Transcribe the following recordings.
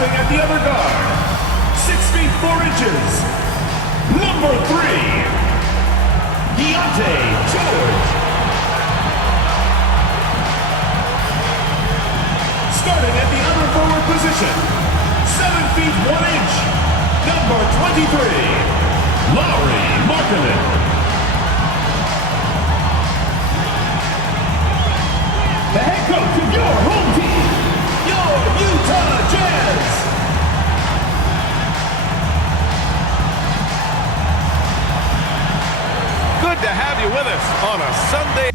Stepping at the other guard, 6 feet 4 inches, number 3, Deontay George. Starting at the other forward position, 7 feet 1 inch, number 23, Lauri Markkanen. The head coach of your home team, your Utah Jazz. Good to have you with us on a Sunday.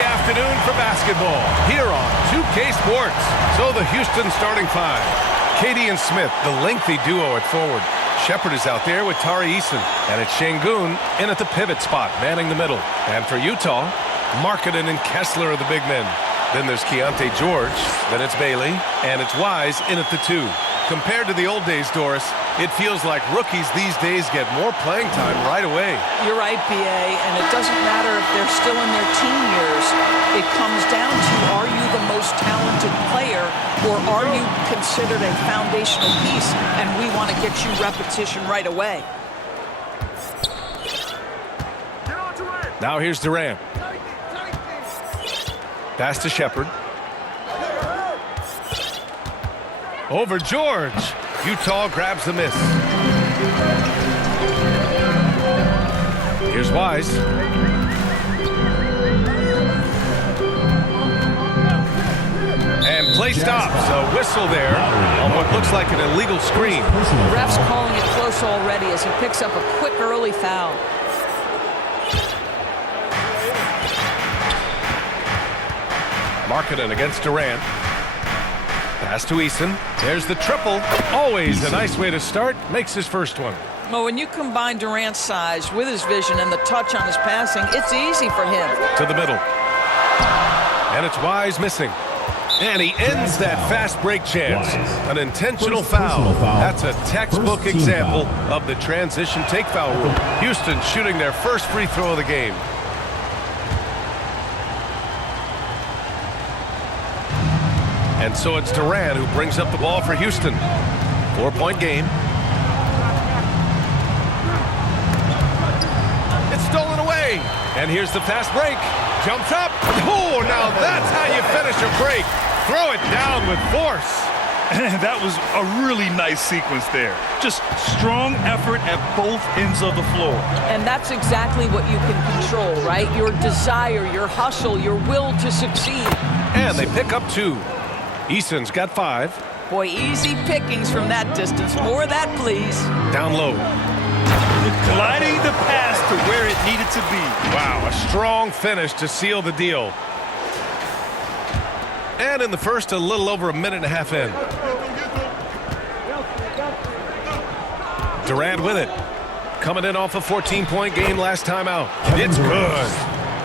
Afternoon for basketball here on 2K Sports. So the Houston starting five. Katie and Smith, the lengthy duo at forward. Shepard is out there with Tari Eason. And it's Şengün in at the pivot spot, manning the middle. And for Utah, Markkanen and Kessler are the big men. Then there's Keyonte George. Then it's Bailey. And it's Wise in at the 2. Compared to the old days, Doris, it feels like rookies these days get more playing time right away. You're right, B.A., and it doesn't matter if they're still in their teen years. It comes down to, are you the most talented player, or are you considered a foundational piece, and we want to get you repetition right away. Now here's Durant. Pass to Shepard. Over George. Utah grabs the miss. Here's Wise. And play stops. A whistle there on what looks like an illegal screen. Ref's calling it close already as he picks up a quick early foul. Markkanen against Durant. Pass to Eason. There's the triple. Always a nice way to start. Makes his first one. Well, when you combine Durant's size with his vision and the touch on his passing, it's easy for him. To the middle. And it's Wise missing. And he ends that fast break chance. An intentional foul. That's a textbook example of the transition take foul rule. Houston shooting their first free throw of the game. And so it's Durant who brings up the ball for Houston. 4-point game. It's stolen away. And here's the fast break. Jumps up. Oh, now that's how you finish a break. Throw it down with force. That was a really nice sequence there. Just strong effort at both ends of the floor. And that's exactly what you can control, right? Your desire, your hustle, your will to succeed. And they pick up 2. Eason's got 5. Boy, easy pickings from that distance. More of that, please. Down low. Gliding the pass to where it needed to be. Wow, a strong finish to seal the deal. And in the first, a little over a minute and a half in. Durant with it. Coming in off a 14-point game last time out. It's good.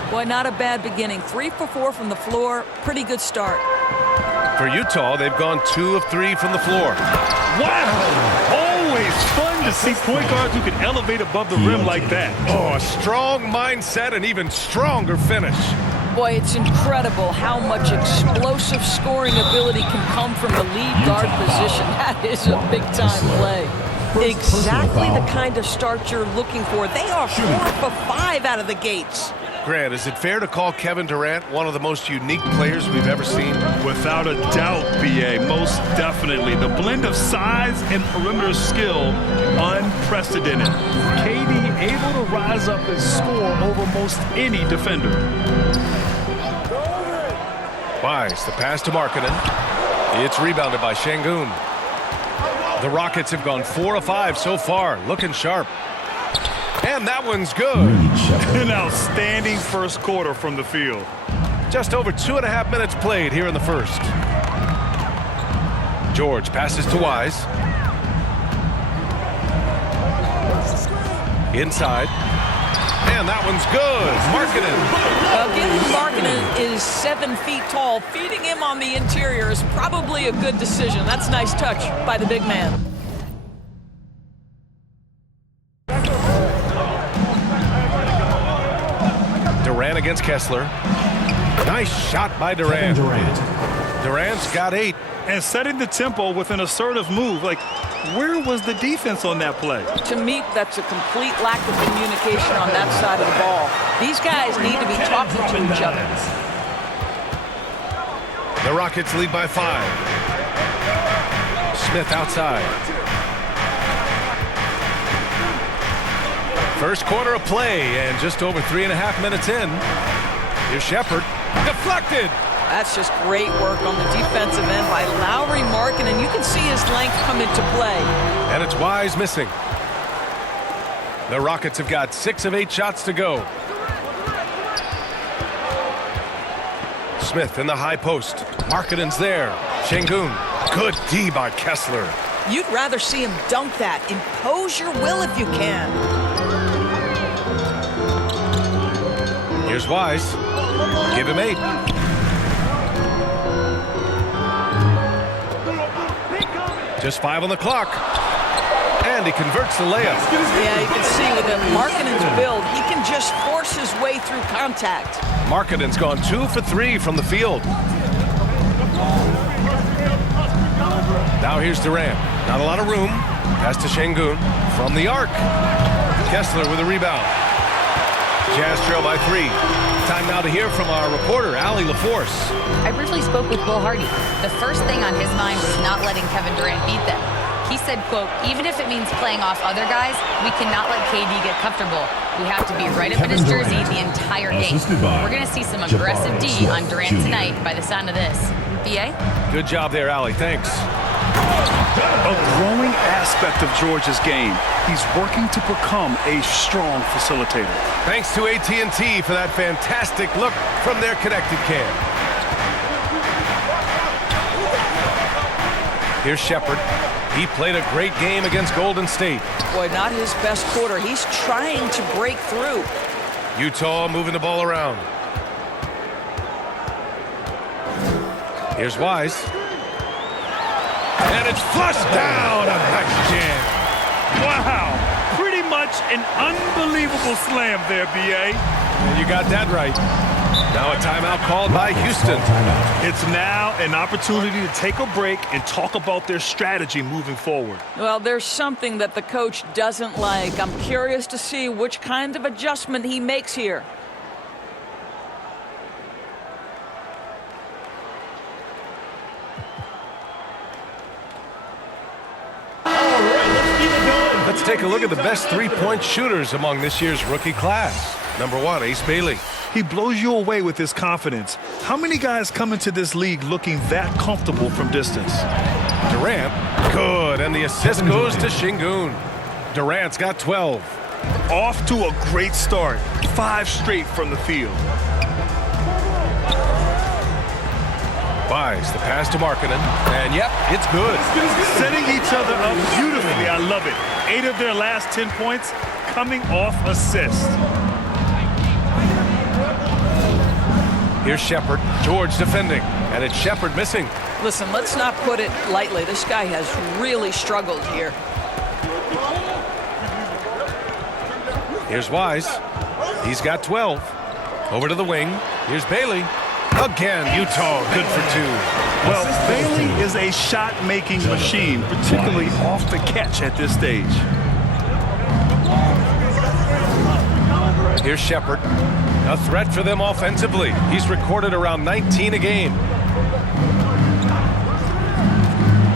Boy, not a bad beginning. 3 for 4 from the floor. Pretty good start. For Utah, they've gone 2 of 3 from the floor. Wow! Always fun to see point guards who can elevate above the rim like that. Oh, a strong mindset and even stronger finish. Boy, it's incredible how much explosive scoring ability can come from the lead guard position. That is a big-time play. Exactly the kind of start you're looking for. They are 4 for 5 out of the gates. Grant, is it fair to call Kevin Durant one of the most unique players we've ever seen? Without a doubt, B.A., most definitely. The blend of size and perimeter skill, unprecedented. KD able to rise up and score over most any defender. Wise, the pass to Markkanen. It's rebounded by Şengün. The Rockets have gone 4 of 5 so far, looking sharp. And that one's good. An outstanding first quarter from the field. Just over 2.5 minutes played here in the first. George passes to Wise. Inside. And that one's good. Markkanen. Again, Markkanen is 7 feet tall. Feeding him on the interior is probably a good decision. That's a nice touch by the big man. against Kessler. Nice shot by Durant. Durant's got 8. And setting the tempo with an assertive move. Like, where was the defense on that play? To me, that's a complete lack of communication on that side of the ball. These guys need to be talking to each other. The Rockets lead by 5. Smith outside. First quarter of play, and just over 3.5 minutes in. Here's Shepherd. Deflected. That's just great work on the defensive end by Lauri Markkanen. You can see his length come into play. And it's Wise missing. The Rockets have got 6 of 8 shots to go. Smith in the high post. Markkanen's there. Şengün. Good D by Kessler. You'd rather see him dunk that. Impose your will if you can. Here's Wise. Give him 8. Just 5 on the clock. And he converts the layup. Yeah, you can see with Markkanen's build, he can just force his way through contact. Markkanen's gone 2 for 3 from the field. Now here's Durant. Not a lot of room. Pass to Şengün from the arc. Kessler with a rebound. Jazz trail by 3. Time now to hear from our reporter, Allie LaForce. I briefly spoke with Will Hardy. The first thing on his mind was not letting Kevin Durant beat them. He said, quote, even if it means playing off other guys, we cannot let KD get comfortable. We have to be right up in his jersey the entire game. We're going to see some aggressive D on Durant tonight by the sound of this. BA? Good job there, Allie. Thanks. A growing aspect of George's game. He's working to become a strong facilitator. Thanks to AT&T for that fantastic look from their connected cam. Here's Shepherd. He played a great game against Golden State. Boy, not his best quarter. He's trying to break through. Utah moving the ball around. Here's Wise. And it's flushed down. A nice jam. Wow. Pretty much an unbelievable slam there, BA. And you got that right. Now a timeout called by Houston. It's now an opportunity to take a break and talk about their strategy moving forward. Well, there's something that the coach doesn't like. I'm curious to see which kind of adjustment he makes here. Let's take a look at the best three-point shooters among this year's rookie class. Number 1, Ace Bailey. He blows you away with his confidence. How many guys come into this league looking that comfortable from distance? Durant, good, and the assist goes to Şengün. Durant's got 12. Off to a great start. 5 straight from the field. Wise, the pass to Markkanen, and yep, it's good. Setting each other up beautifully. I love it. 8 of their last 10 points coming off assists. Here's Shepherd. George defending, and it's Shepherd missing. Listen, let's not put it lightly. This guy has really struggled here. Here's Wise. He's got 12. Over to the wing. Here's Bailey. Again, Utah good for 2. Well, Bailey is a shot-making machine, particularly off the catch at this stage. Here's Shepherd. A threat for them offensively. He's recorded around 19 a game.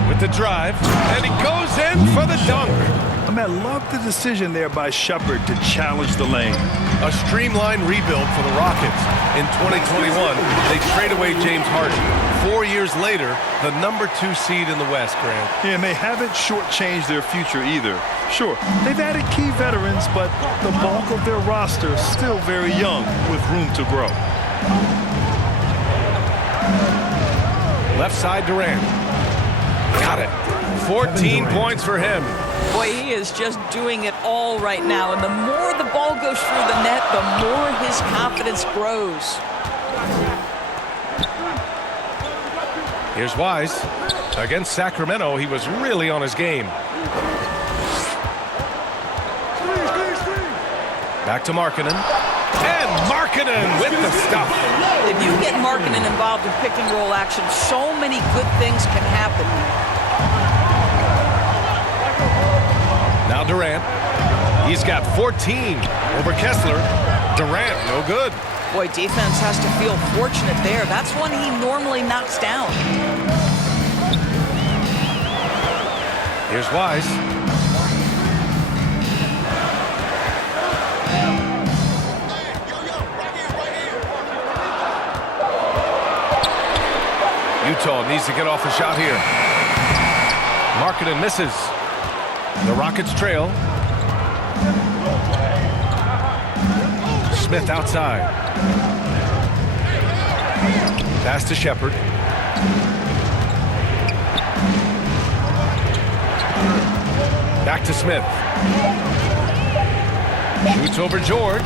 With the drive, and he goes in for the dunk. I love the decision there by Shepherd to challenge the lane. A streamlined rebuild for the Rockets. In 2021, they trade away James Harden. 4 years later, the number 2 seed in the West, Grant. Yeah, and they haven't shortchanged their future either. Sure, they've added key veterans, but the bulk of their roster is still very young with room to grow. Left side Durant. Got it. 14 points for him. Boy, he is just doing it all right now. And the more the ball goes through the net, the more his confidence grows. Here's Wise. Against Sacramento, he was really on his game. Back to Markkanen. And Markkanen with the stop. If you get Markkanen involved in pick and roll action, so many good things can happen. Now Durant. He's got 14 over Kessler. Durant, no good. Boy, defense has to feel fortunate there. That's one he normally knocks down. Here's Wise. Utah needs to get off the shot here. Markkanen misses. The Rockets trail. Smith outside. Pass to Shepherd. Back to Smith. Shoots over George.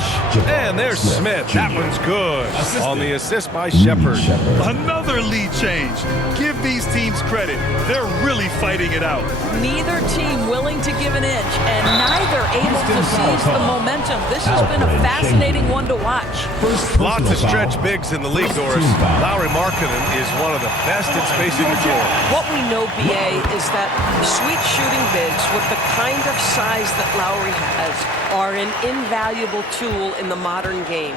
And there's Smith. That one's good. On the assist by Shepherd. Another lead change. Give these teams credit. They're really fighting it out. Neither team willing to give an inch, and neither able to seize the momentum. This has been a fascinating one to watch. Lots of stretch bigs in the league, Doris. Lauri Markkanen is one of the best at spacing the floor. What we know, BA, is that sweet shooting bigs with the kind of size that Lauri has are an invaluable tool in the modern game.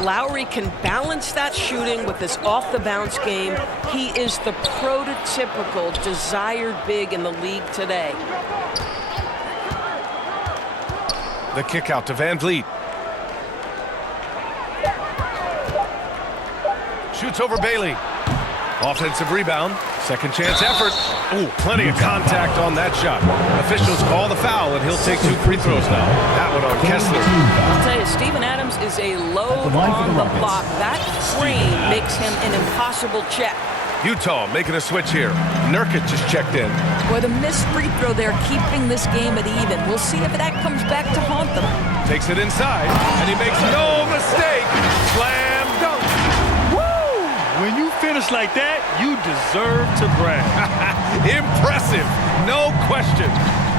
Lauri can balance that shooting with his off-the-bounce game. He is the prototypical desired big in the league today. The kick out to Van Vliet. Shoots over Bailey. Offensive rebound. Second chance effort. Ooh, plenty of contact on that shot. Officials call the foul, and he'll take 2 free throws now. That one on Kessler. I'll tell you, Steven Adams is a load on the block. That frame makes him an impossible check. Utah making a switch here. Nurkic just checked in. Boy, the missed free throw there, keeping this game at even. We'll see if that comes back to haunt them. Takes it inside, and he makes no mistake. Slam dunk. When you finish like that, you deserve to brag. Impressive, no question.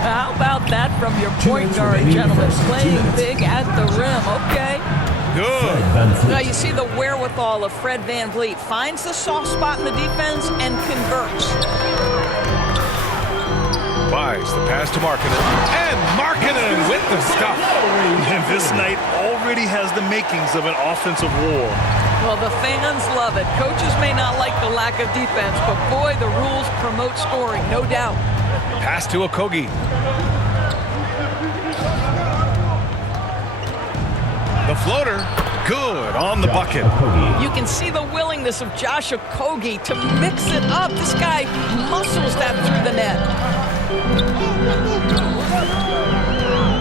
How about that from your point guard, gentlemen? Playing big at the rim, okay? Good. Now you see the wherewithal of Fred Van Vliet. Finds the soft spot in the defense and converts. Buys the pass to Markkanen. And Markkanen with the stop. And this night already has the makings of an offensive war. Well, the fans love it. Coaches may not like the lack of defense, but boy, the rules promote scoring, no doubt. Pass to Okogie. The floater, good on the bucket. You can see the willingness of Josh Okogie to mix it up. This guy muscles that through the net.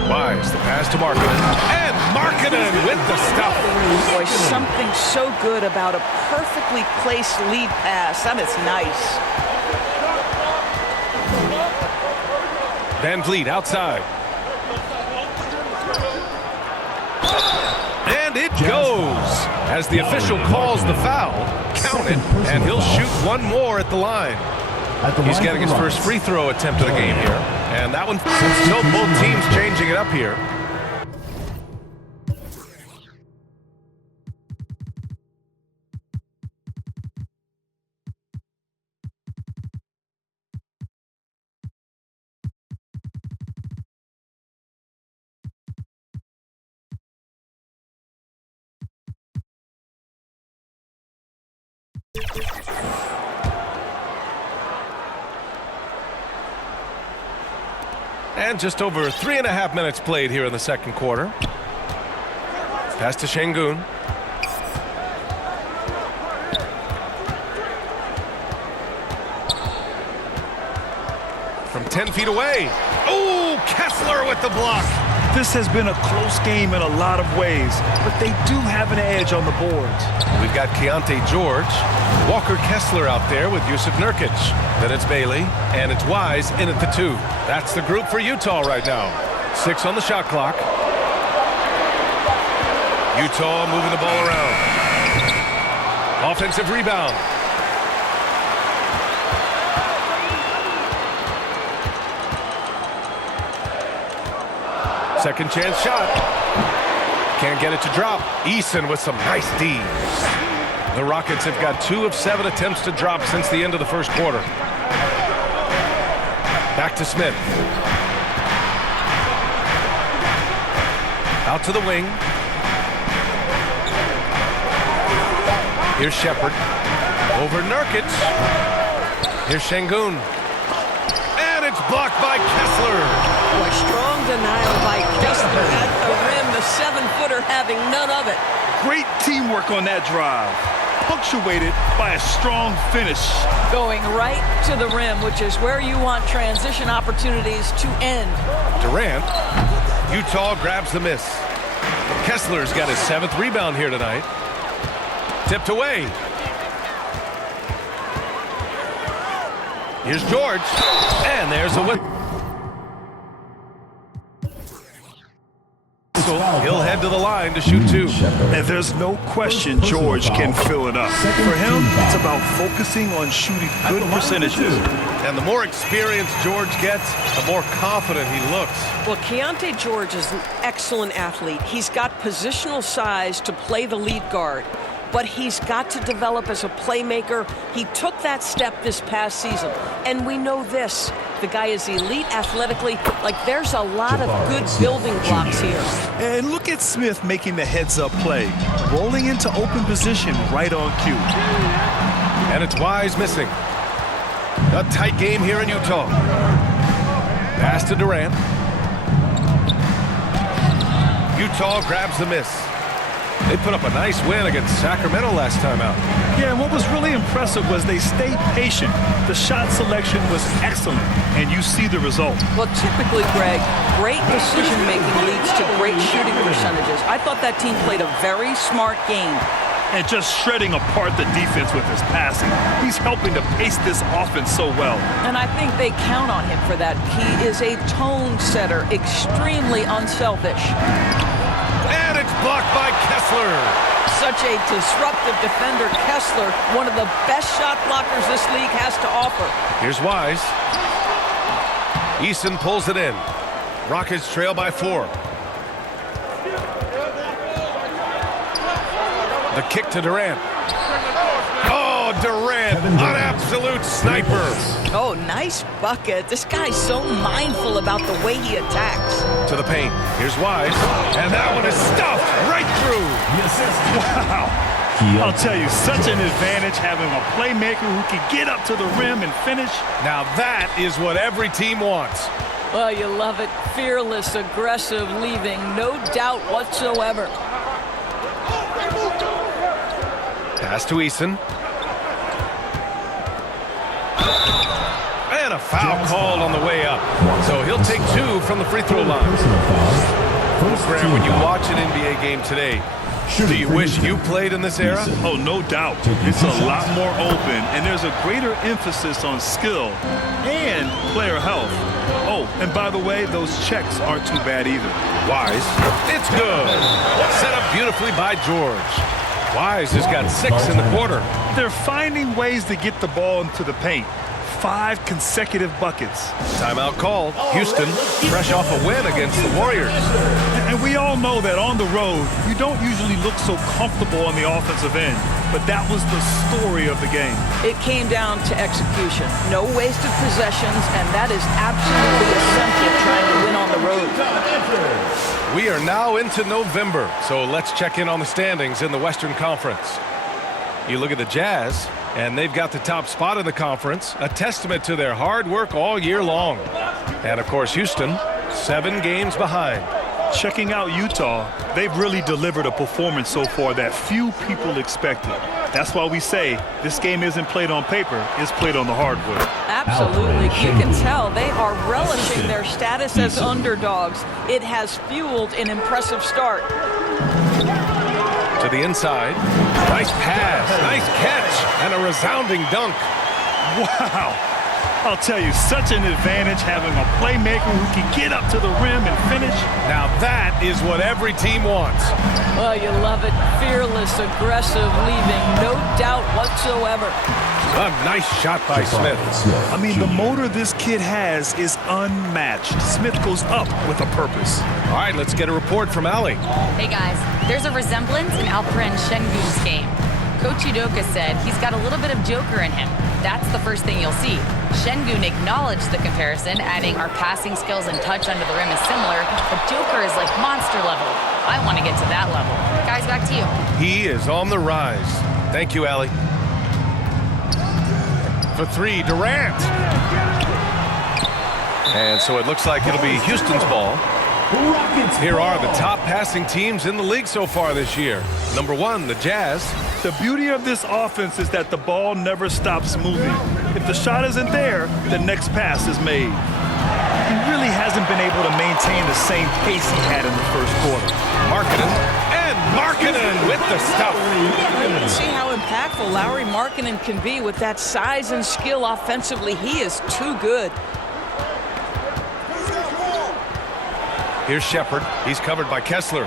Buys the pass to Markkanen. And Markkanen with the stop. Boy, something so good about a perfectly placed lead pass. That is nice. Van Vliet outside. And it goes. As the official calls the foul, count it, and he'll shoot one more at the line. He's getting his first free throw attempt of the game here. And that one, so both teams changing it up here. And just over 3.5 minutes played here in the second quarter. Pass to Şengün. From 10 feet away. Oh, Kessler with the block. This has been a close game in a lot of ways, but they do have an edge on the boards. We've got Keontae George, Walker Kessler out there with Jusuf Nurkic. Then it's Bailey, and it's Wise in at the 2. That's the group for Utah right now. 6 on the shot clock. Utah moving the ball around. Offensive rebound. Second chance shot. Can't get it to drop. Eason with some nice D's. The Rockets have got 2 of 7 attempts to drop since the end of the first quarter. Back to Smith. Out to the wing. Here's Shepherd. Over Nurkic. Here's Şengün. And it's blocked by Kessler. Boy, strong denial by Kessler at the rim. The 7-footer having none of it. Great teamwork on that drive, punctuated by a strong finish. Going right to the rim, which is where you want transition opportunities to end. Durant. Utah grabs the miss. Kessler's got his 7th rebound here tonight. Tipped away. Here's George. And there's a win. So he'll head to the line to shoot 2. And there's no question George can fill it up. For him, it's about focusing on shooting good percentages. And the more experience George gets, the more confident he looks. Well, Keontae George is an excellent athlete. He's got positional size to play the lead guard, but he's got to develop as a playmaker. He took that step this past season, and we know this. The guy is elite athletically. Like, there's a lot of good building blocks here. And look at Smith making the heads-up play, rolling into open position right on cue. And it's Wise missing. A tight game here in Utah. Pass to Durant. Utah grabs the miss. They put up a nice win against Sacramento last time out. Yeah, and what was really impressive was they stayed patient. The shot selection was excellent, and you see the result. Well, typically, Greg, great decision-making leads to great shooting percentages. I thought that team played a very smart game. And just shredding apart the defense with his passing. He's helping to pace this offense so well. And I think they count on him for that. He is a tone setter, extremely unselfish. And it's blocked by Kessler. Such a disruptive defender, Kessler, one of the best shot blockers this league has to offer. Here's Wise. Eason pulls it in. Rockets trail by 4. The kick to Durant. Oh, Durant, an absolute sniper. Oh, nice bucket. This guy's so mindful about the way he attacks. To the paint. Here's Wise. And that one is stuffed right through. Wow. I'll tell you, such an advantage having a playmaker who can get up to the rim and finish. Now that is what every team wants. Well, you love it. Fearless, aggressive, leaving no doubt whatsoever. Pass to Eason. And a foul called on the way up. So he'll take 2 from the free throw line. Graham, when you watch an NBA game today, do you wish you played in this era? Oh, no doubt. It's a lot more open, and there's a greater emphasis on skill and player health. Oh, and by the way, those checks aren't too bad either. Wise. It's good. Set up beautifully by George. Wise has got 6 in the quarter. They're finding ways to get the ball into the paint. 5 consecutive buckets. Timeout called. Houston, fresh off a win against the Warriors. And we all know that on the road, you don't usually look so comfortable on the offensive end. But that was the story of the game. It came down to execution. No wasted possessions, and that is absolutely essential trying to win on the road. We are now into November, so let's check in on the standings in the Western Conference. You look at the Jazz, and they've got the top spot in the conference, a testament to their hard work all year long. And, of course, Houston, 7 games behind. Checking out Utah, they've really delivered a performance so far that few people expected. That's why we say this game isn't played on paper, it's played on the hardwood. Absolutely. You can tell they are relishing their status as underdogs. It has fueled an impressive start. To the inside. Nice pass, nice catch, and a resounding dunk. Wow. I'll tell you, such an advantage having a playmaker who can get up to the rim and finish. Now that is what every team wants. Well, you love it. Fearless, aggressive, leaving no doubt whatsoever. A nice shot by Smith. I mean, the motor this kid has is unmatched. Smith goes up with a purpose. All right, let's get a report from Ali. Hey guys, there's a resemblance in Alperen Şengün's game. Coach Udoka said he's got a little bit of Joker in him. That's the first thing you'll see. Şengün acknowledged the comparison, adding our passing skills and touch under the rim is similar, but Joker is like monster level. I want to get to that level. Guys, back to you. He is on the rise. Thank you, Ali. For three, Durant. And so it looks like it'll be Houston's ball. Here are the top passing teams in the league so far this year. Number 1, the Jazz. The beauty of this offense is that the ball never stops moving. If the shot isn't there, the next pass is made. He really hasn't been able to maintain the same pace he had in the first quarter. Markkanen with the stuff. You can see how impactful Lauri Markkanen can be with that size and skill offensively. He is too good. Here's Shepherd. He's covered by Kessler.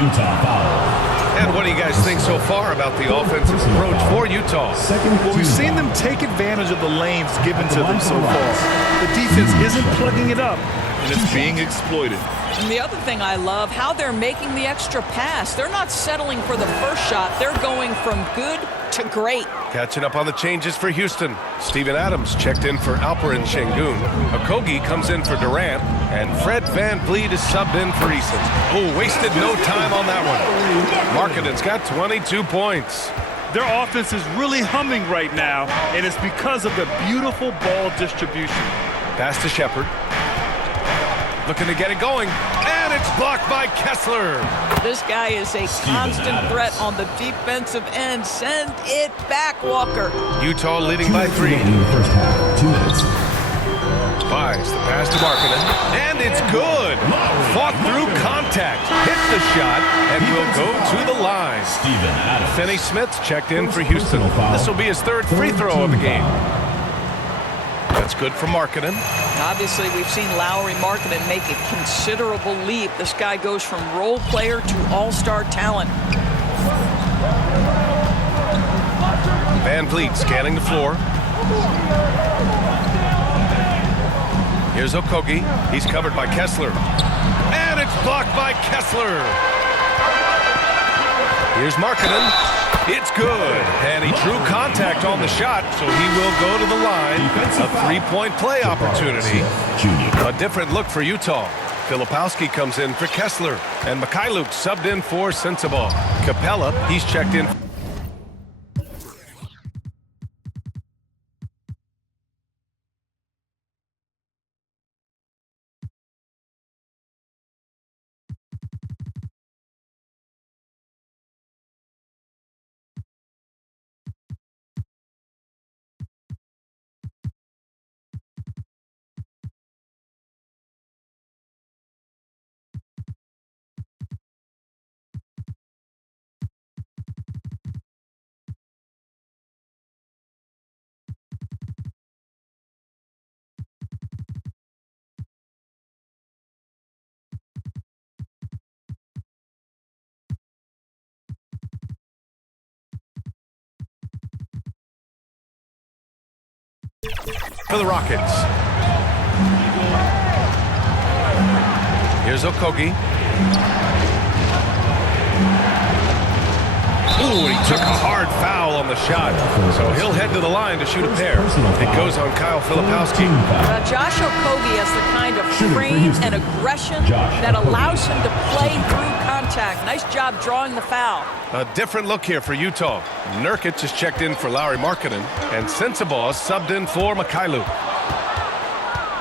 Utah foul. And what do you guys think so far about the offensive approach for Utah? Well, we've seen them take advantage of the lanes given to them so far. The defense isn't plugging it up, and it's being exploited. And the other thing I love, how they're making the extra pass. They're not settling for the first shot. They're going from good to great. Catching up on the changes for Houston. Steven Adams checked in for Alperen Şengün. Okogie comes in for Durant. And Fred VanVleet is subbed in for Eason. Oh, wasted no time on that one. Markkanen's got 22 points. Their offense is really humming right now, and it's because of the beautiful ball distribution. Pass to Shepherd. Looking to get it going. And it's blocked by Kessler. This guy is a constant threat on the defensive end. Send it back, Walker. Utah leading by 3. In the first half, 2 minutes. Buys the pass to Markkanen. And it's good. Fought through contact. Hit the shot and will go to the line. Steven Adams. Finney Smith's checked in for Houston. This will be his 3rd free throw of the game. That's good for Markkanen. Obviously, we've seen Lauri Markkanen make a considerable leap. This guy goes from role player to all-star talent. VanVleet scanning the floor. Here's Okogie. He's covered by Kessler. And it's blocked by Kessler. Here's Markkanen. It's good. And he drew contact on the shot, so he will go to the line. A 3-point play opportunity. A different look for Utah. Filipowski comes in for Kessler. And Mykhailiuk subbed in for Sensabaugh. Capella, he's checked in. For the Rockets. Here's Okogie. Ooh, he took a hard foul on the shot. So he'll head to the line to shoot a pair. It goes on Kyle Filipowski. Josh Okogie has the kind of frame and aggression that allows him to play through contact. Nice job drawing the foul. A different look here for Utah. Nurkic is checked in for Lauri Markkanen. And Sensabaugh subbed in for Mykhailiuk.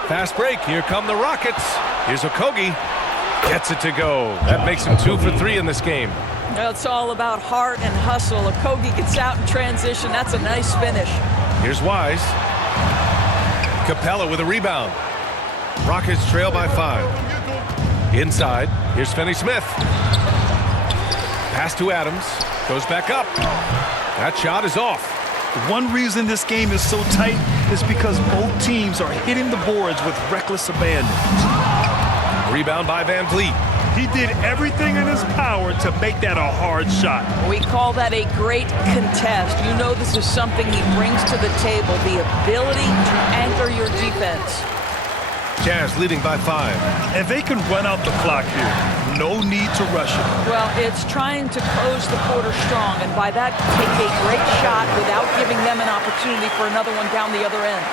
Fast break. Here come the Rockets. Here's Okogie. Gets it to go. That makes him 2 for 3 in this game. It's all about heart and hustle. Okogie gets out in transition. That's a nice finish. Here's Wise. Capella with a rebound. Rockets trail by 5. Inside, here's Finney Smith. Pass to Adams. Goes back up. That shot is off. One reason this game is so tight is because both teams are hitting the boards with reckless abandon. Rebound by VanVleet. He did everything in his power to make that a hard shot. We call that a great contest. You know this is something he brings to the table, the ability to anchor your defense. Jazz leading by 5. And they can run out the clock here. No need to rush it. Well, it's trying to close the quarter strong, and by that, take a great shot without giving them an opportunity for another one down the other end.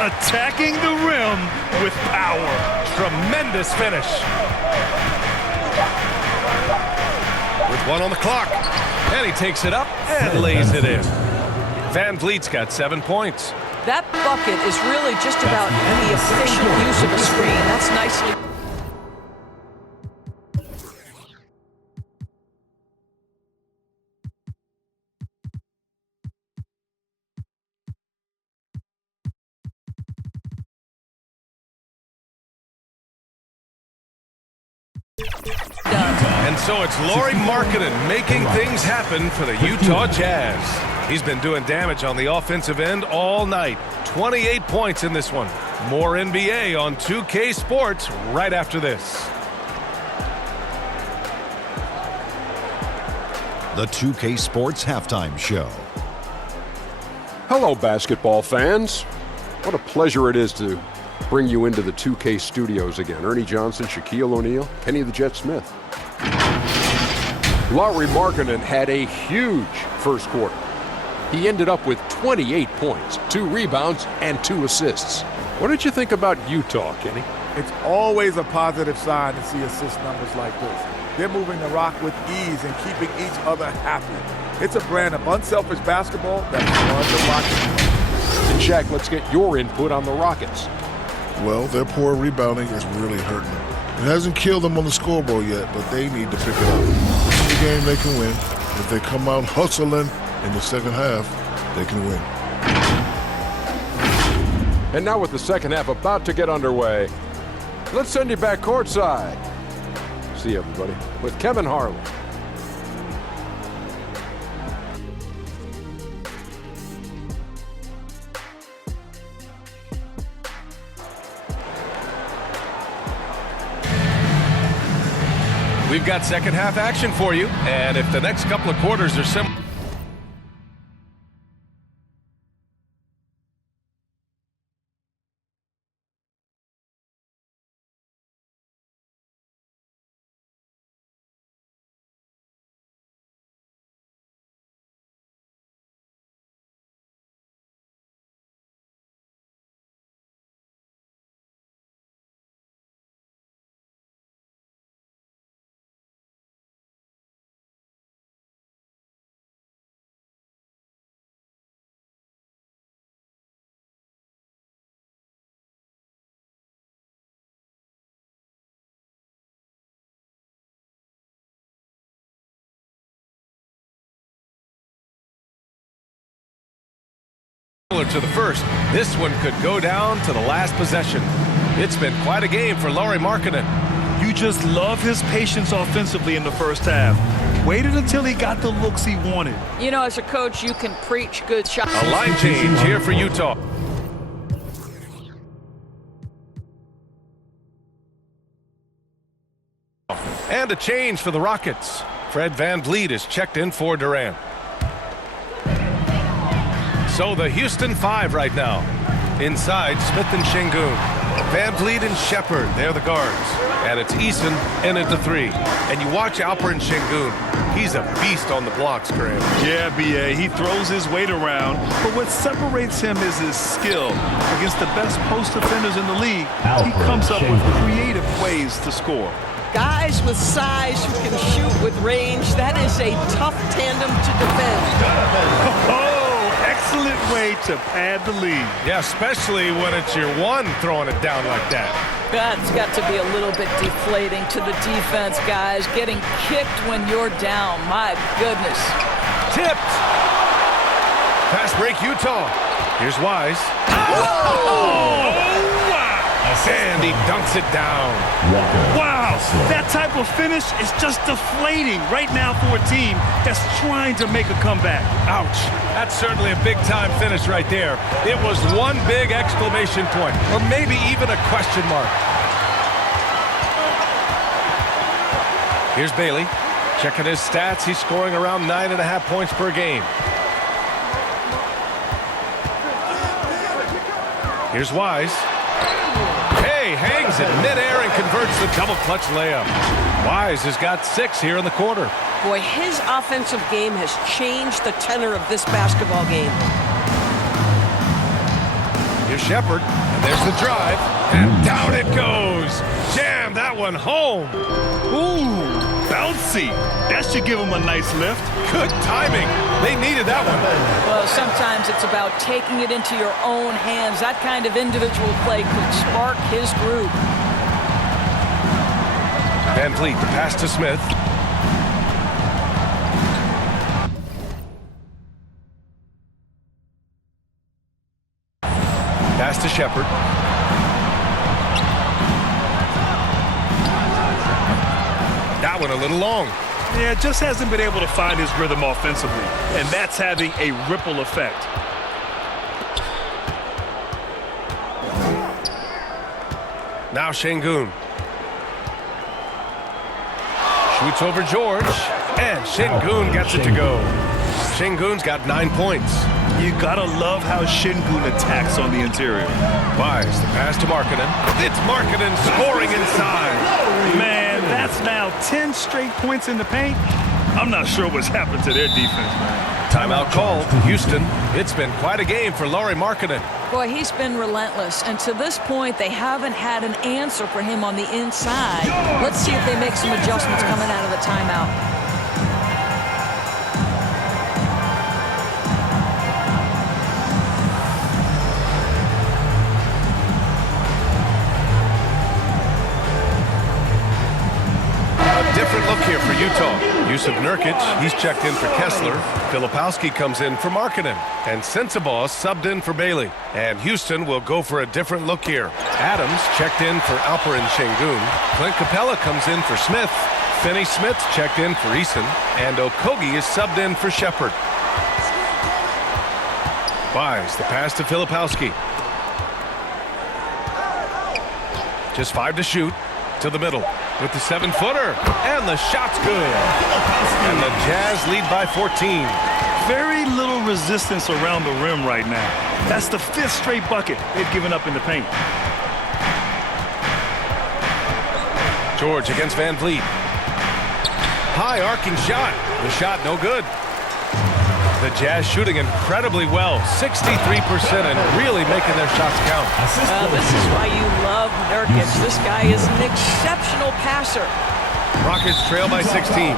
Attacking the rim with power. Tremendous finish. With 1 on the clock. And he takes it up and lays it in. Van Vliet's got 7 points. That bucket is really just about the efficient use of a screen. That's nicely. And so it's Lauri Markkanen making things happen for the Utah Jazz. He's been doing damage on the offensive end all night. 28 points in this one. More NBA on 2K Sports right after this. The 2K Sports Halftime Show. Hello, basketball fans. What a pleasure it is to bring you into the 2K studios again. Ernie Johnson, Shaquille O'Neal, Kenny the Jet Smith. Lauri Markkanen had a huge first quarter. He ended up with 28 points, 2 rebounds, and 2 assists. What did you think about Utah, Kenny? It's always a positive sign to see assist numbers like this. They're moving the rock with ease and keeping each other happy. It's a brand of unselfish basketball that's fun to watch. And Shaq, let's get your input on the Rockets. Well, their poor rebounding is really hurting them. It hasn't killed them on the scoreboard yet, but they need to pick it up. This is a game they can win. If they come out hustling in the second half, they can win. And now with the second half about to get underway, let's send you back courtside. See you, everybody, with Kevin Harlan. We've got second half action for you, and if the next couple of quarters are similar. To the first, this one could go down to the last possession. It's been quite a game for Lauri Markkanen. You just love his patience offensively in the first half. Waited until he got the looks he wanted. You know, as a coach, you can preach good shots. A line change here for Utah. And a change for the Rockets. Fred Van Vliet is checked in for Durant. So the Houston 5 right now. Inside, Smith and Şengün. Van Vliet and Shepherd, they're the guards. And it's Eason in at the 3. And you watch Alperen Şengün. He's a beast on the blocks, Graham. Yeah, B.A., he throws his weight around, but what separates him is his skill. Against the best post defenders in the league, he comes up with creative ways to score. Guys with size who can shoot with range, that is a tough tandem to defend. Excellent way to pad the lead. Yeah, especially when it's your one throwing it down like that. That's got to be a little bit deflating to the defense, guys. Getting kicked when you're down. My goodness. Tipped. Fast break, Utah. Here's Wise. Oh, wow. And he dunks it down. Wow, that type of finish is just deflating right now for a team that's trying to make a comeback. Ouch. That's certainly a big-time finish right there. It was one big exclamation point, or maybe even a question mark. Here's Bailey. Checking his stats, he's scoring around 9.5 points per game. Here's Wise. Hey, hangs it midair and converts the double clutch layup. Wise has got 6 here in the quarter. Boy, his offensive game has changed the tenor of this basketball game. Here's Shepherd, and there's the drive, and down it goes. Jam that one home. Ooh, bouncy. That should give him a nice lift. Good timing. They needed that one. Well, sometimes it's about taking it into your own hands. That kind of individual play could spark his group. Van Vliet, the pass to Smith. Pass to Shepherd. That one a little long. Yeah, just hasn't been able to find his rhythm offensively, and that's having a ripple effect. Now Şengün. Shoots over George, and Şengün gets it to go. Şengün's got 9 points. You gotta love how Şengün attacks on the interior. Wise, the pass to Markkanen. It's Markkanen scoring inside. Man, that's now 10 straight points in the paint. I'm not sure what's happened to their defense, man. Timeout called. Houston. It's been quite a game for Lauri Markkanen. Boy, he's been relentless, and to this point, they haven't had an answer for him on the inside. Let's see if they make some adjustments coming out of the timeout. Different look here for Utah. Yusuf Nurkic, he's checked in for Kessler. Filipowski comes in for Markkanen. And Sensabaugh subbed in for Bailey. And Houston will go for a different look here. Adams checked in for Alperen Şengün. Clint Capella comes in for Smith. Finney Smith's checked in for Eason. And Okogie is subbed in for Shepherd. Wise, the pass to Filipowski. Just 5 to shoot. To the middle with the 7-footer, and the shot's good. And the Jazz lead by 14. Very little resistance around the rim right now. That's the 5th straight bucket they've given up in the paint. George against Van Vliet. High arcing shot. The shot no good. The Jazz shooting incredibly well, 63%, and really making their shots count. This is why you love Nurkic. This guy is an exceptional passer. Rockets trail by 16.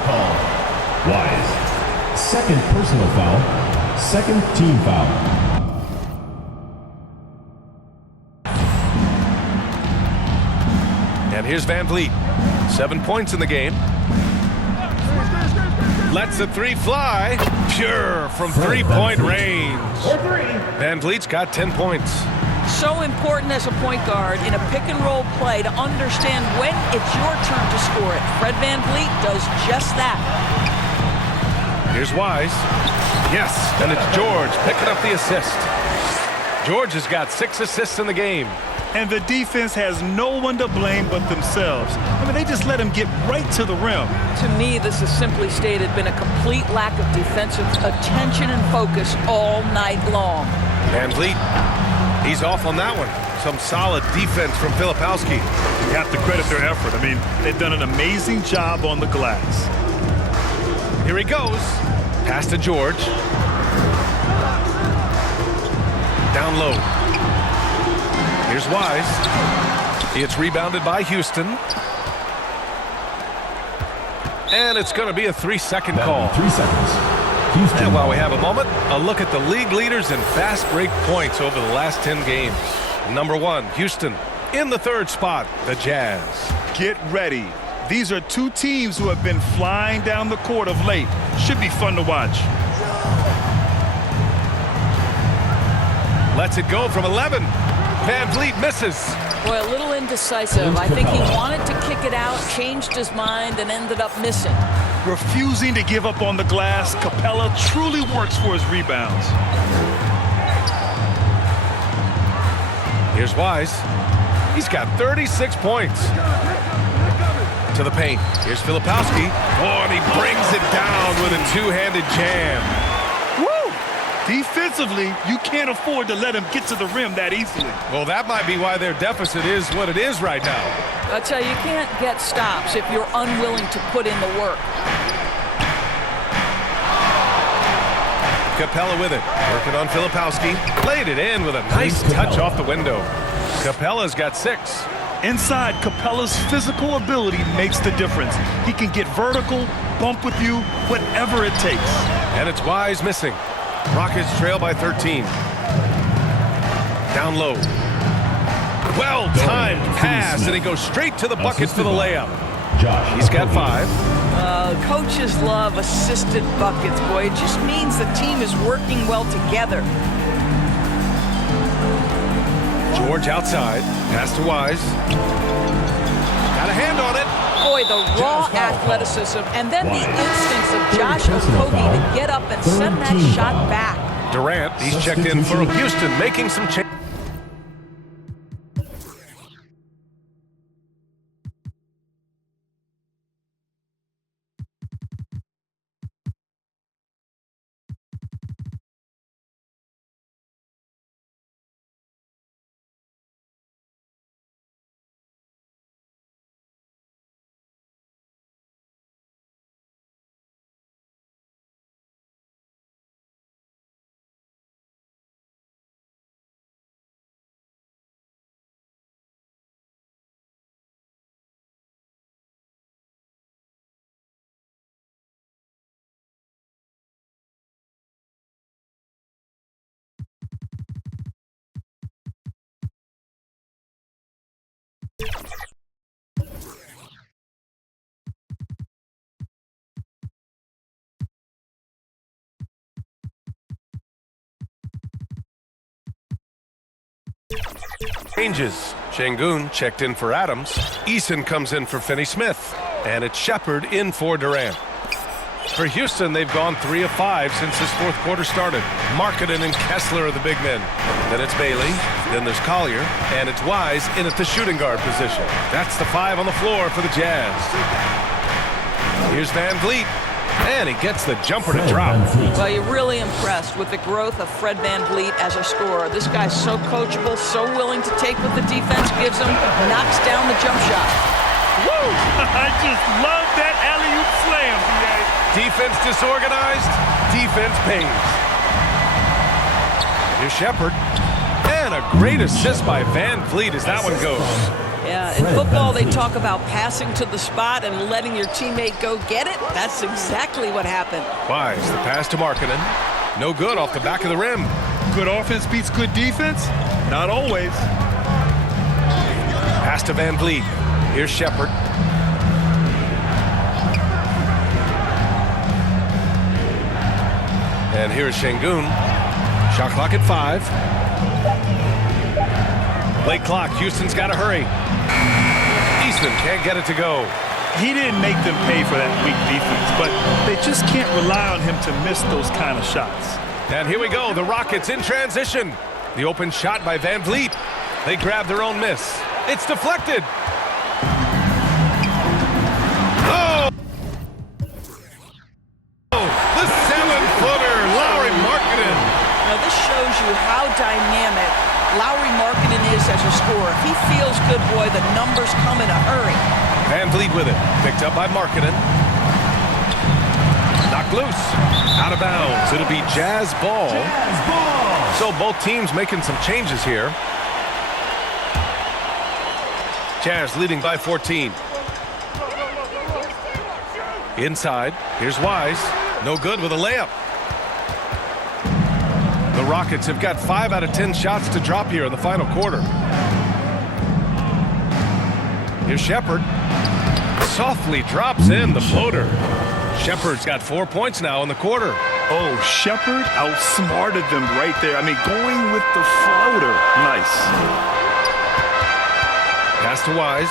Wise. Second personal foul. Second team foul. And here's Van Vliet. 7 points in the game. Lets the 3 fly. Pure from 3-point range. Van Vliet's got 10 points. So important as a point guard in a pick-and-roll play to understand when it's your turn to score it. Fred Van Vliet does just that. Here's Wise. Yes, and it's George picking up the assist. George has got 6 assists in the game. And the defense has no one to blame but themselves. I mean, they just let him get right to the rim. To me, this has simply stated been a complete lack of defensive attention and focus all night long. Van Vliet, he's off on that one. Some solid defense from Filipowski. You have to credit their effort. I mean, they've done an amazing job on the glass. Here he goes. Pass to George. Down low. Here's Wise. It's rebounded by Houston. And it's going to be a 3-second call. 3 seconds. Houston. And while we have a moment, a look at the league leaders in fast break points over the last 10 games. Number 1, Houston. In the 3rd spot, the Jazz. Get ready. These are 2 teams who have been flying down the court of late. Should be fun to watch. Lets it go from 11. Van Vliet misses. Boy, a little indecisive. I think he wanted to kick it out, changed his mind, and ended up missing. Refusing to give up on the glass, Capella truly works for his rebounds. Here's Wise. He's got 36 points. To the paint. Here's Filipowski. Oh, and he brings it down with a two-handed jam. Woo! Defensively, you can't afford to let him get to the rim that easily. Well, that might be why their deficit is what it is right now. I tell you, you can't get stops if you're unwilling to put in the work. Capella with it. Working on Filipowski. Laid it in with a nice touch off the window. Capella's got 6. Inside, Capella's physical ability makes the difference. He can get vertical, bump with you, whatever it takes. And it's Wise missing. Rockets trail by 13. Down low. Well-timed pass, and he goes straight to the bucket for the layup. He's got 5. Coaches love assisted buckets, boy. It just means the team is working well together. George outside. Pass to Wise. Got a hand on it. Boy, the raw athleticism and then the instincts of Josh Okogie to get up and send that shot back. Durant, he's checked in for Houston, making some change. Changes. Şengün checked in for Adams. Eason comes in for Finney-Smith. And it's Shepherd in for Durant. For Houston, they've gone 3 of 5 since this fourth quarter started. Markkanen and Kessler are the big men. Then it's Bailey. Then there's Collier. And it's Wise in at the shooting guard position. That's the 5 on the floor for the Jazz. Here's Van Vliet. And he gets the jumper to drop. Well, you're really impressed with the growth of Fred VanVleet as a scorer. This guy's so coachable, so willing to take what the defense gives him, knocks down the jump shot. Woo! I just love that alley-oop slam, B.A. Defense disorganized, defense pays. Here's Shepherd. And a great assist by VanVleet as that one goes. Yeah, in football they talk about passing to the spot and letting your teammate go get it. That's exactly what happened. Wise, the pass to Markkanen. No good off the back of the rim. Good offense beats good defense? Not always. Pass to VanVleet. Here's Shepherd. And here's Şengün. Shot clock at 5. Late clock. Houston's got to hurry. Easton can't get it to go. He didn't make them pay for that weak defense, but they just can't rely on him to miss those kind of shots. And here we go. The Rockets in transition. The open shot by VanVleet. They grab their own miss. It's deflected. Oh! The 7-footer, Lauri Markkanen. Now this shows you how dynamic Lauri Markkanen is as a scorer. If he feels good, boy, the numbers come in a hurry. VanVleet with it. Picked up by Markkanen. Knocked loose. Out of bounds. It'll be Jazz ball. So both teams making some changes here. Jazz leading by 14. Inside. Here's Wise. No good with a layup. The Rockets have got 5 out of 10 shots to drop here in the final quarter. Here's Shepherd. Softly drops in the floater. Shepherd's got 4 points now in the quarter. Oh, Shepherd outsmarted them right there. I mean, going with the floater. Nice. Pass to Wise.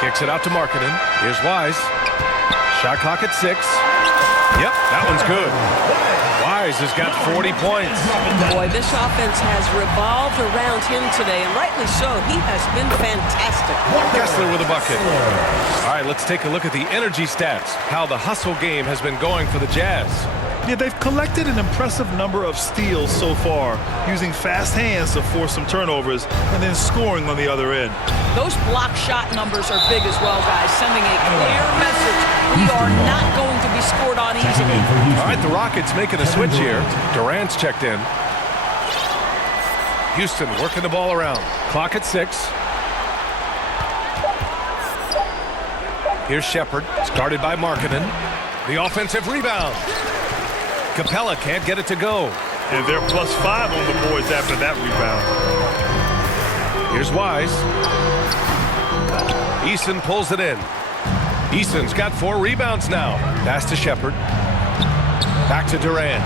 Kicks it out to Markkanen. Here's Wise. Shot clock at 6. Yep, that one's good. Wise Wise has got 40 points. Boy, this offense has revolved around him today, and rightly so. He has been fantastic. Kessler with a bucket. All right, let's take a look at the energy stats, how the hustle game has been going for the Jazz. Yeah, they've collected an impressive number of steals so far, using fast hands to force some turnovers and then scoring on the other end. Those block shot numbers are big as well, guys, sending a clear message. We are not going to be scored on easily. All right, the Rockets making a switch here. Durant's checked in. Houston working the ball around. Clock at 6. Here's Shepherd. It's guarded by Markkanen. The offensive rebound. Capella can't get it to go. And they're +5 on the boards after that rebound. Here's Wise. Eason pulls it in. Eason's got 4 rebounds now. Pass to Shepherd. Back to Durant.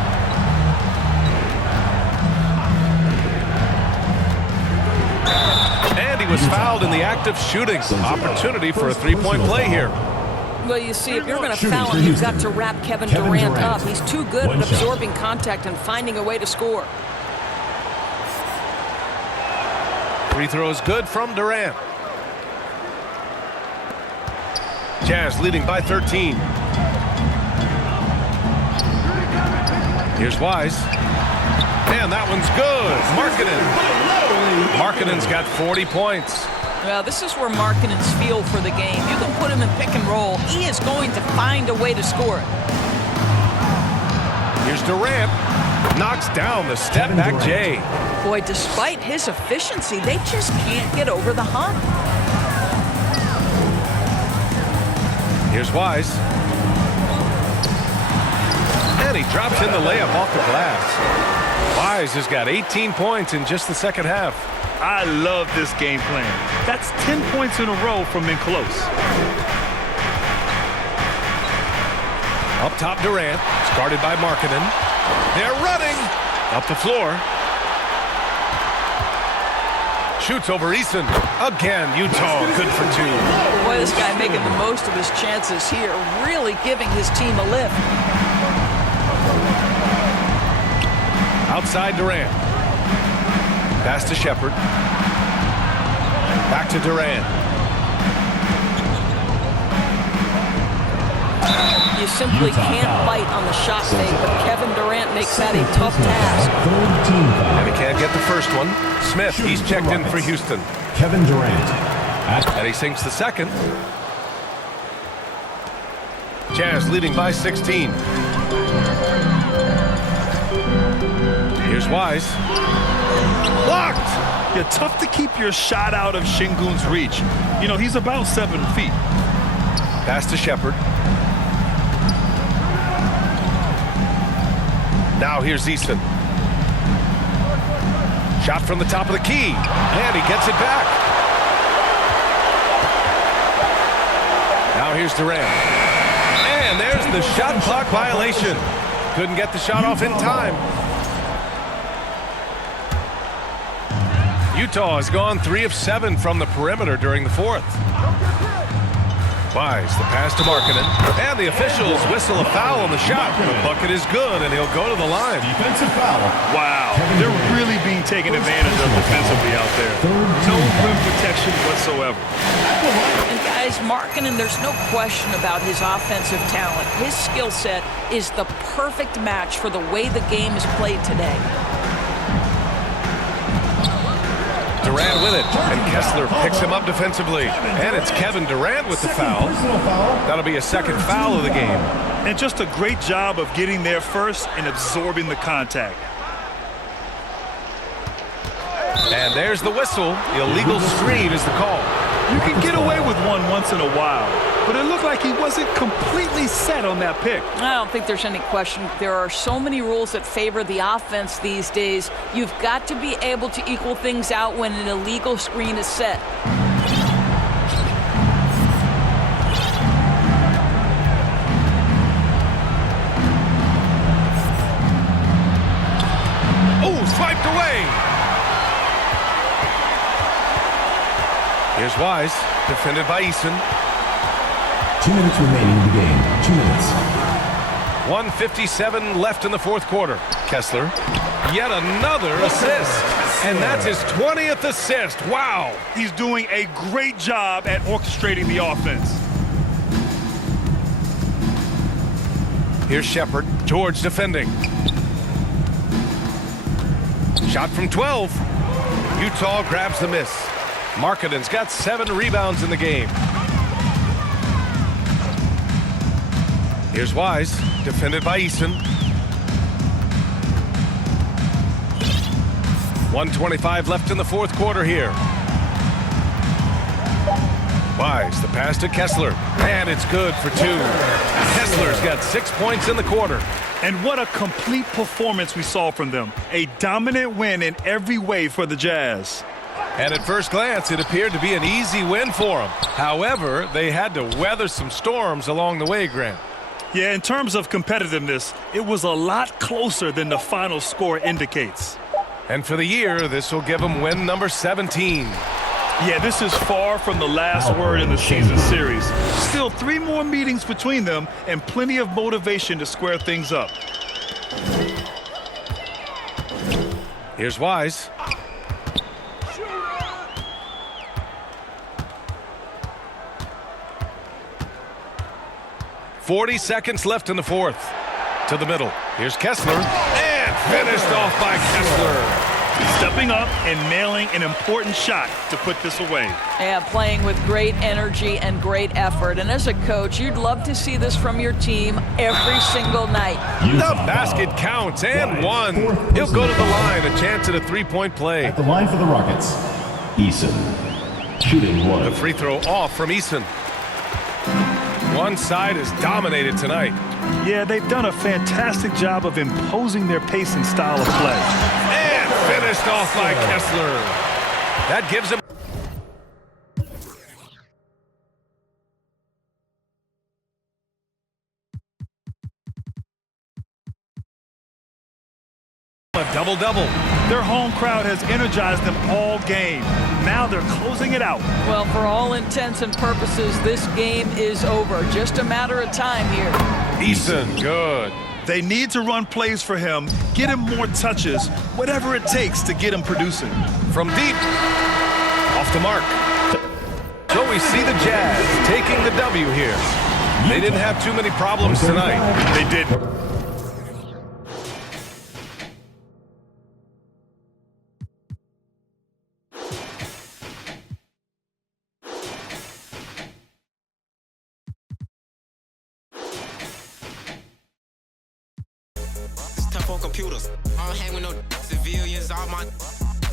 And he was fouled in the act of shooting. Opportunity for a three-point play here. Well, you see, if you're going to foul him, you've got to wrap Kevin Durant up. He's too good at absorbing contact and finding a way to score. Free throw is good from Durant. Jazz leading by 13. Here's Wise. And that one's good. Markkanen's got 40 points. Well, this is where Markkanen's feel for the game. You can put him in pick and roll. He is going to find a way to score it. Here's Durant. Knocks down the step-back J. Boy, despite his efficiency, they just can't get over the hump. Here's Wise. And he drops in the layup off the glass. Wise has got 18 points in just the second half. I love this game plan. That's 10 points in a row from in close. Up top, Durant. It's guarded by Markkanen. They're running. Up the floor. Shoots over Eason. Again, Utah good for 2. Boy, this guy making the most of his chances here. Really giving his team a lift. Outside Durant. Pass to Shepherd. Back to Durant. You simply can't fight on the shot fake, but Kevin Durant makes that a tough task. And he can't get the first one. Smith, he's checked in for Houston. Kevin Durant. And he sinks the second. Jazz leading by 16. Here's Wise. Blocked! Yeah, tough to keep your shot out of Şengün's reach. You know, he's about 7 feet. Pass to Shepherd. Now here's Eason. Shot from the top of the key. And he gets it back. Now here's Durant. And there's the shot clock violation. Couldn't get the shot off in time. Utah has gone 3 of 7 from the perimeter during the fourth. Wise, the pass to Markkanen. And the officials whistle a foul on the shot. The bucket is good, and he'll go to the line. Defensive foul. Wow, they're really being taken advantage of defensively out there. No rim protection whatsoever. And guys, Markkanen, there's no question about his offensive talent. His skill set is the perfect match for the way the game is played today. Durant with it, and Kessler picks him up defensively. And it's Kevin Durant with the foul. That'll be a second foul of the game. And just a great job of getting there first and absorbing the contact. And there's the whistle. Illegal screen is the call. You can get away with one once in a while, but it looked like he wasn't completely set on that pick. I don't think there's any question. There are so many rules that favor the offense these days. You've got to be able to equal things out when an illegal screen is set. Oh, swiped away. Here's Wise, defended by Eason. 2 minutes remaining in the game. 2 minutes. 1:57 left in the fourth quarter. Kessler, yet another assist. And that's his 20th assist. Wow. He's doing a great job at orchestrating the offense. Here's Shepherd. George defending. Shot from 12. Utah grabs the miss. Markkanen's got 7 rebounds in the game. Here's Wise, defended by Eason. 1:25 left in the fourth quarter here. Wise, the pass to Kessler, and it's good for 2. Kessler's got 6 points in the quarter. And what a complete performance we saw from them. A dominant win in every way for the Jazz. And at first glance, it appeared to be an easy win for them. However, they had to weather some storms along the way, Grant. Yeah, in terms of competitiveness, it was a lot closer than the final score indicates. And for the year, this will give them win number 17. Yeah, this is far from the last word in the season series. Still 3 more meetings between them and plenty of motivation to square things up. Here's Wise. .40 seconds left in the fourth. To the middle. Here's Kessler. And finished off by Kessler. Stepping up and nailing an important shot to put this away. Yeah, playing with great energy and great effort. And as a coach, you'd love to see this from your team every single night. The basket counts and 1. He'll go to the line, a chance at a 3-point play. At the line for the Rockets, Eason. Shooting 1. The free throw off from Eason. One side is dominated tonight. Yeah, they've done a fantastic job of imposing their pace and style of play. And finished off by Kessler. That gives him a double-double. Their home crowd has energized them all game. Now they're closing it out. Well, for all intents and purposes, this game is over. Just a matter of time here. Eason, good. They need to run plays for him, get him more touches, whatever it takes to get him producing. From deep, off the mark. So we see the Jazz taking the W here. They didn't have too many problems tonight. They didn't. Computers. I don't hang with no civilians. All my